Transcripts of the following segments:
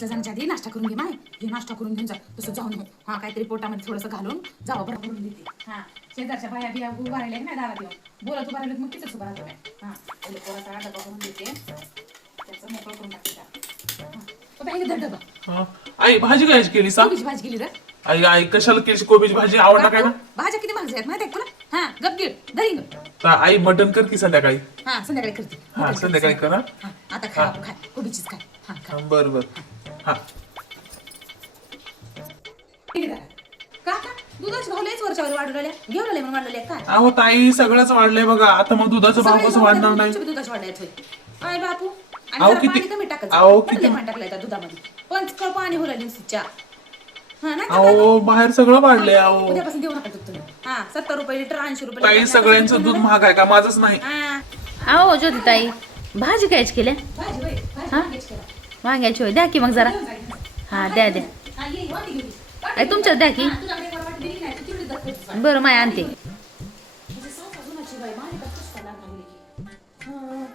ऑफिसला जाण्याच्या आधी नाश्ता करून घे माय. हे नाश्ता करून घेऊन जा, तसं जाऊ नको. हा काहीतरी पोटामध्ये थोडंसं घालून जावं बरं करून देते. हा शेजारच्या बाया बिया उभारायला नाही दारात येऊन बोलत उभारायला मग तिथंच उभा राहतो काय. हा पहिले पोराचा डबा करून देते, त्याचं मोकळं करून टाकते. डबा आई भाजी काय केली सांग. कोबीची भाजी केली रे. आई आई कशाला केली कोबीची भाजी आवडला काय ना. भाज्या किती महाग आहेत माहिती आहे तुला. हा गपगीर धरी ग. तर आई मटन कर की संध्याकाळी. हा संध्याकाळी करते. हा संध्याकाळी कर हा. हा आता खा बापू, खा कोबीचीच खा. हा खा. बर बर हा. का दुधाचे भाव लयच वरच्यावर वाढू लागले, घेऊन आले म्हणून वाढलेले काय. अहो ताई सगळंच वाढलंय बघा आता, मग दुधाचा भाव कसं वाढणार नाही. दुधाचे वाढले काय बापू. आणि अहो जरा किती- पाणी कमी टाकायचं. अहो बरं किती- लय पाणी टाकलंय त्या दुधामध्ये. 5 कप पाणी होला दिवसाच्या. हा ना अहो बाहेर सगळं वाढलंय अहो. उद्यापासून देऊ नका दूध तुम्ही. हा 70 रुपये लिटर 80 रुपये ताई सगळ्यांचं दूध महाग आहे का, माझंच नाही. अहो ज्योतिताई भाजी कायच केल्या भाजी होय, भाजी हा? वांग्याची करा. वांग्याची होय द्या की मग जरा. हा द्या द्या. हा, ये, वाटी घेऊन ये. आई तुमच्यात द्या की. हा, तुला एक वाटी दिली नाही, तू तेवढीच दाखव तुझं. बरं माय आणते. म्हणजे सासू सुनाची बाई, मालिका पुष्पा लागणार मुलगी. हा.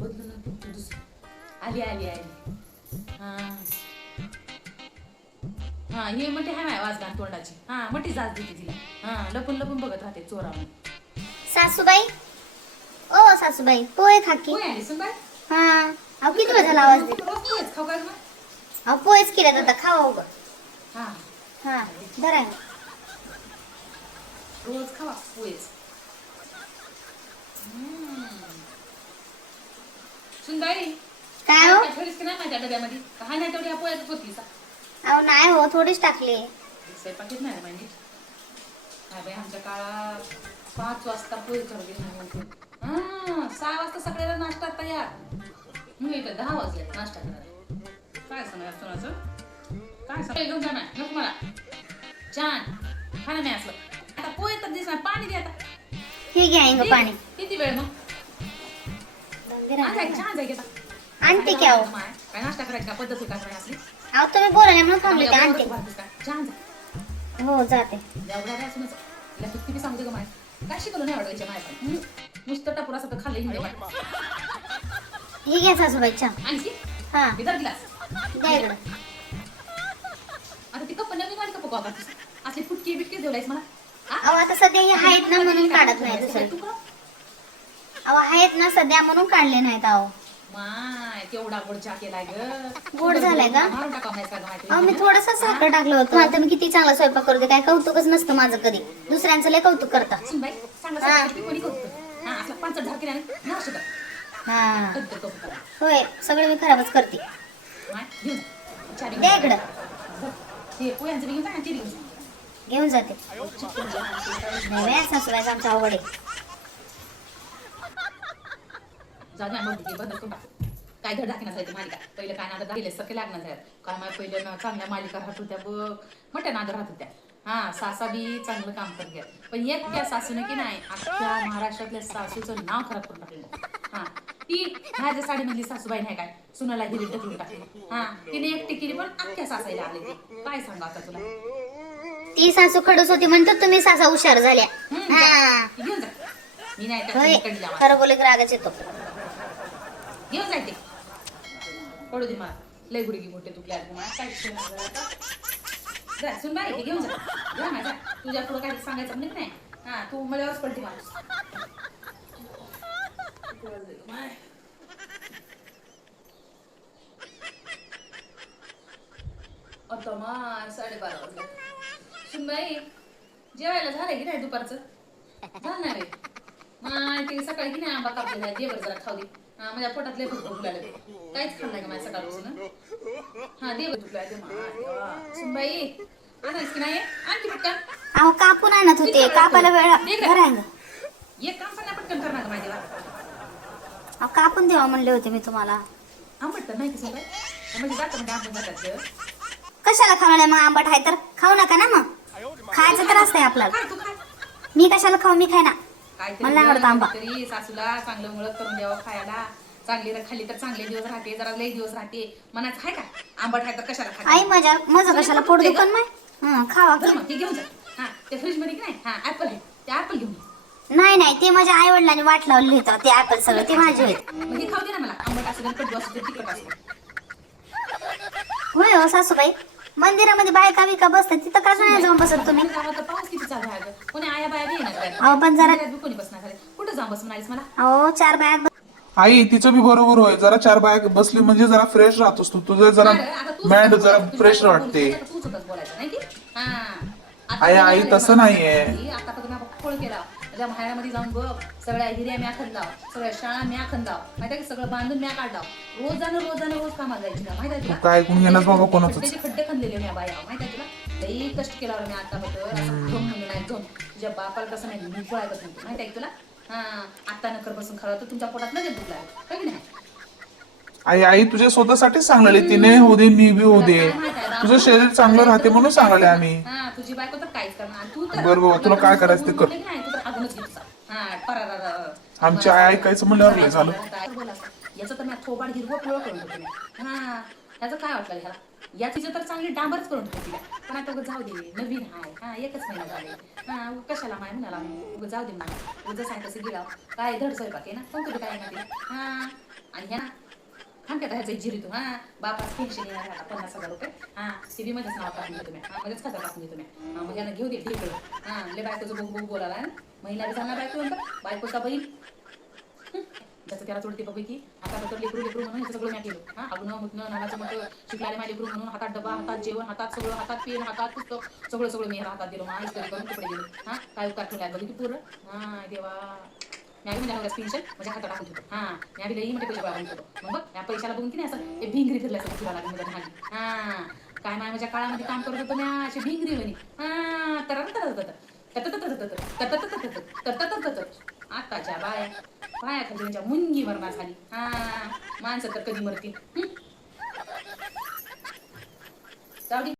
बदलून नको दुसरं. आली आली हा हा हे मोठी आहे माय वाजगान तोंडाची. हा मोठी जाच देते तिला. हा लपून लपून बघत राहते चोरावून. सासूबाई ओ सासूबाई पोहे खा की. होय आली सुनबाई. हा अहो किती वेळ झाला आवाज दे. रोज पोहेच खाऊ काय गं? अहो पोहेच केल्यात आता खावा उगं. हा हा धरा रोज खावा पोहेच. सुनबाई काय हो. ठेवलीस की नाही माझ्या डब्यामध्ये. काय नाही तेवढी पोह्याच होती सा. अहो नाही हो थोडीच टाकली. स्वयंपाकीच नाही माहिती. काय बाई आमच्या काळात 5 वाजता पोहे करते नाही. हा 6 वाजता सगळ्याला नाश्ता तयार. मग इथं 10 वाजले नाश्ता करायला. काय सांगा तुझं काय सांग घेऊन जा नाही नको मला. छान खाणं नाही असलं. आता पोहे तर दिसणार. पाणी दे आता. हे घ्या इंग पाणी. किती वेळ मग आणते छान जाय घेता. की अहो. काय नाश्ता करायची का पद्धत काय काय असली. अहो तुम्ही बोलायला म्हणून थांबले ते आणते. छान जा. हो जाते. एवढा रे असं तिला किती बी सांगू दे ग माय. काय शिकवलं नाही वाढवायच्या माय. नुसतं टपुरा सगळं खाल्लं हिंदे माय. हे घ्या सासूबाई चहा. आणि ती हा विदार गिलास. द्या इकडं. आता ती कप नवीन वाली कप आता असली फुटकी बिटकी देवलायस मला. अहो आता सध्या हे आहेत ना म्हणून काढत नाही दुसरं. तू का अहो आहेत ना सध्या म्हणून काढले नाहीत. अहो माय केवढा गोड चहा केलाय ग. गोड झालाय का. मारून टाका माहिती का माहिती. अहो मी थोडंसं साखर टाकलं होतं. आता मी किती चांगला स्वयंपाक करते. काय कौतुकच नसतं माझं कधी. दुसऱ्यांचं लय कौतुक करता. सुनबाई चांगलं सांगितलं कोणी करतो. हा असला 5 झाड केल्याने नाश्ता कर. हा कधी कप करा. होय सगळं मी खराबच करते. माय घेऊन जा. चहा द्या इकडं. ते पोह्यांचं बी घेऊन जा आणि ते बी घेऊन जा. घेऊन जाते. नाही बाई, सासूबाईचं आमचं अवघड आहे. जाऊ द्या मग ते बंद करून टाक. काय धड दाखवणार जायचं मालिका. पहिलं काय नादर दाखवले सगळे लागणार जायला. कारण मला पहिलं ना चांगल्या मालिका राहत होत्या बघ. मोठ्या नादर राहत होत्या. हा सासा बी चांगलं काम करत घ्या. पण एक त्या सासूने की नाही अख्ख्या महाराष्ट्रातल्या सासूचं नाव खराब करून टाकलेलं. हा ती माझ्या साडीमधली सासूबाई नाही काय सुनाला हिरी ढकलून टाकली. हा तिने एकटी केली पण अख्ख्या सासायला आले ते. काय सांगा आता तुला. ती सासू खडूस होती म्हणतात तुम्ही सासा हुशार झाल्या. हा घेऊन जा. मी नाही होय त्या कडीला खरं बोले की रागच येतो. घेऊन जायते. पडू दे मला. लय गुडगी मोठे तुकल्या काय सुन बाई ते घेऊन जा. जा माझा तुझ्या पुढं काय सांगायचं म्हणत नाही. हा तू मल्यावरच पडते माणूस. आता मा 12:30 वाजले. सुनबाई जेवायला झालंय की नाही दुपारचं. झालं नाही रे. माय ते सकाळी की नाही आंबा कापलेला आहे. जेवर जरा खाऊ दे. हा माझ्या पोटात लय भूक फुलाले. काहीच खाल्लं नाही का माझ्या सकाळपासून. हा देव तुला दे मा. सुनबाई आणायच की नाही आणखी पटकन. अहो कापून आणत होते. कापायला वेळ करायला. एक काम पण पटकन करणार माझी वा. अहो कापून देवा म्हणले होते मी तुम्हाला. आंबट तर नाही की सुनबाई. म्हणजे जातं म्हणजे आंबट जातात. कशाला खाणार मग. आंबट आहे तर खाऊ नका ना मग. खायचं तर असतंय आपल्याला. काय तू काय मी कशाला खाऊ. मी खाय ना. काय मला नाही आवडत आंबा. तरी सासूला चांगलं मुळत करून द्यावं खायला. चांगली खाल्ली तर चांगले दिवस राहते. जरा लई दिवस राहते. मनाचं आहे का आंबट आहे तर कशाला खा. आई माझं कशाला पोट दुखन माय. खावा की. मग ते घेऊन जा. हा ते फ्रीज मध्ये की नाही हा ऍपल आहे. ते ऍपल घेऊन जा. नाही ते माझ्या आई वडिलांनी वाट लावली होतं. ते ऍपल सगळं ते माझे होते. मग हे खाऊ दे ना मला. आंबट असं कडू असं तिखट असं. होय हो सासूबाई, मंदिरामध्ये बायका बिका बसतात तिथं का नाही जाऊन बसत तुम्ही? गावात तर पाऊस किती चालू आहे गं. कोणी आया बाया बी येणार काय? अहो पण जरा मंदिरात बी कोणी बसणार आहे? कुठं जाऊन बसून आलीस मला? अहो 4 बाया आई तिचं बी बरोबर होय, जरा 4 बाया बसली म्हणजे जरा फ्रेश राहतोस तू, तुझं जरा नाही रे, आता तूच माइंड होतास जरा बोलायचं. फ्रेश तुझ्या वाटते. बायकोला बोलू, आता तूच होतास बोलायचं, नाही की? हा. आता आई, मी आई, नाही तसं मला नाहीये. सांगितली, आतापर्यंत आपण खोळ केला. माझ्या माहेरामध्ये जाऊन बघ, सगळ्या हिऱ्या म्या खणलाव, सगळ्या शाळा म्या खणलाव, माहिती आहे की सगळं बांधून म्या काढलाव. रोज कामाला जायची ना, माहिती आहे तुला? तू काय ऐकून घेणार बाबा कोणाचंच? खड्डे खड्डे खणलेले म्या बाया, माहिती आहे तुला? लई कष्ट केल्यावर मी आतापर्यंत असं झोम म्हणून नाही झोम. तुझ्या बापाला कसं नाही मी फळायचं म्हणतो, माहिती आहे की तुला? हा, आता नकर बसून खावा तर तुमच्या पोटात लगेच दुखला आहे, की नाही? आई, आई तुझ्या स्वतःसाठीच सांगले, तिने होऊ दे मी बी होऊ दे, तुझं शरीर चांगलं राहते म्हणून सांगले आम्ही. हा, तुझी बायको तर काहीच करणार. तू तर बरं बाबा, तुला काय करायचं ते कर. बोलली की नाही, तू तर हागूनच घे तुझा. हा, परारारा. आमची आई ऐकायचं म्हणल्यावर लय झालं. काय बोलायचं? याचं तर मी थोबाड हिरवं पिवळं करून ठेवते मी. हा, याचं काय वाटलं ह्याला? या तिचं तर चांगली डांबरच करून ठेवते तिला. पण आता उगाच जाऊ दे, नवीन आहे. हा, एकच महिना झाले. हा, कशाला माय म्हणाला उगाच जाऊ दे मला. उगाच आहे तसं गेला काय धड स्वयंपाक आहे ना, सांगतो काय ना तिला. हा, आणि ह्या थांब आता ह्याचं जिरी तू. हा, बापाच पेन्शन येणार आहे आता 50,000 रुपये. हा, ती बी मध्येच नाव टाकून देतो मी. हा, मध्येच खाता टाकून देतो मी. हा, मग यानं घेऊ दे ढेकळं. हा, लय बायकोचं बघू बघू बोलायला आहे ना. महिला बी सांगणार बायको म्हणतात, बायकोचा बैल. जसं त्याला चोळते पैकी आता तर लेकरू लेकरू म्हणून हे सगळं मी केलं. हा, अगुणं मुतणं नावाचं मोठं शिकलाले माझे लेकरू म्हणून हातात डबा, हातात जेवण, हातात सगळं, हातात पेन, हातात पुस्तक, सगळं मी हातात दिलं. मा इस्त्री करून कपडे दिले. हा, काय उपकार ठेवला बघ की पुरं. हा, देवा मी आधी म्हणजे पेन्शन म्हणजे हातात टाकून ठेवतो. हा, मी आधी लई मोठे पैसे गोळा करून ठेवतो. मग बघ या पैशाला बघून की नाही असं हे भिंगरी फिरल्यासारखं फिरावं लागेल माझ्या खाली. हा, काय नाही माझ्या काळामध्ये काम करत होतो मी अशी भिंगरी म्हणे. हा, तर आताच्या बाया पाया खाली म्हणजे मुंगी मरणार झाली. हा, माणसं तर कधी मरतील. जाऊ दे.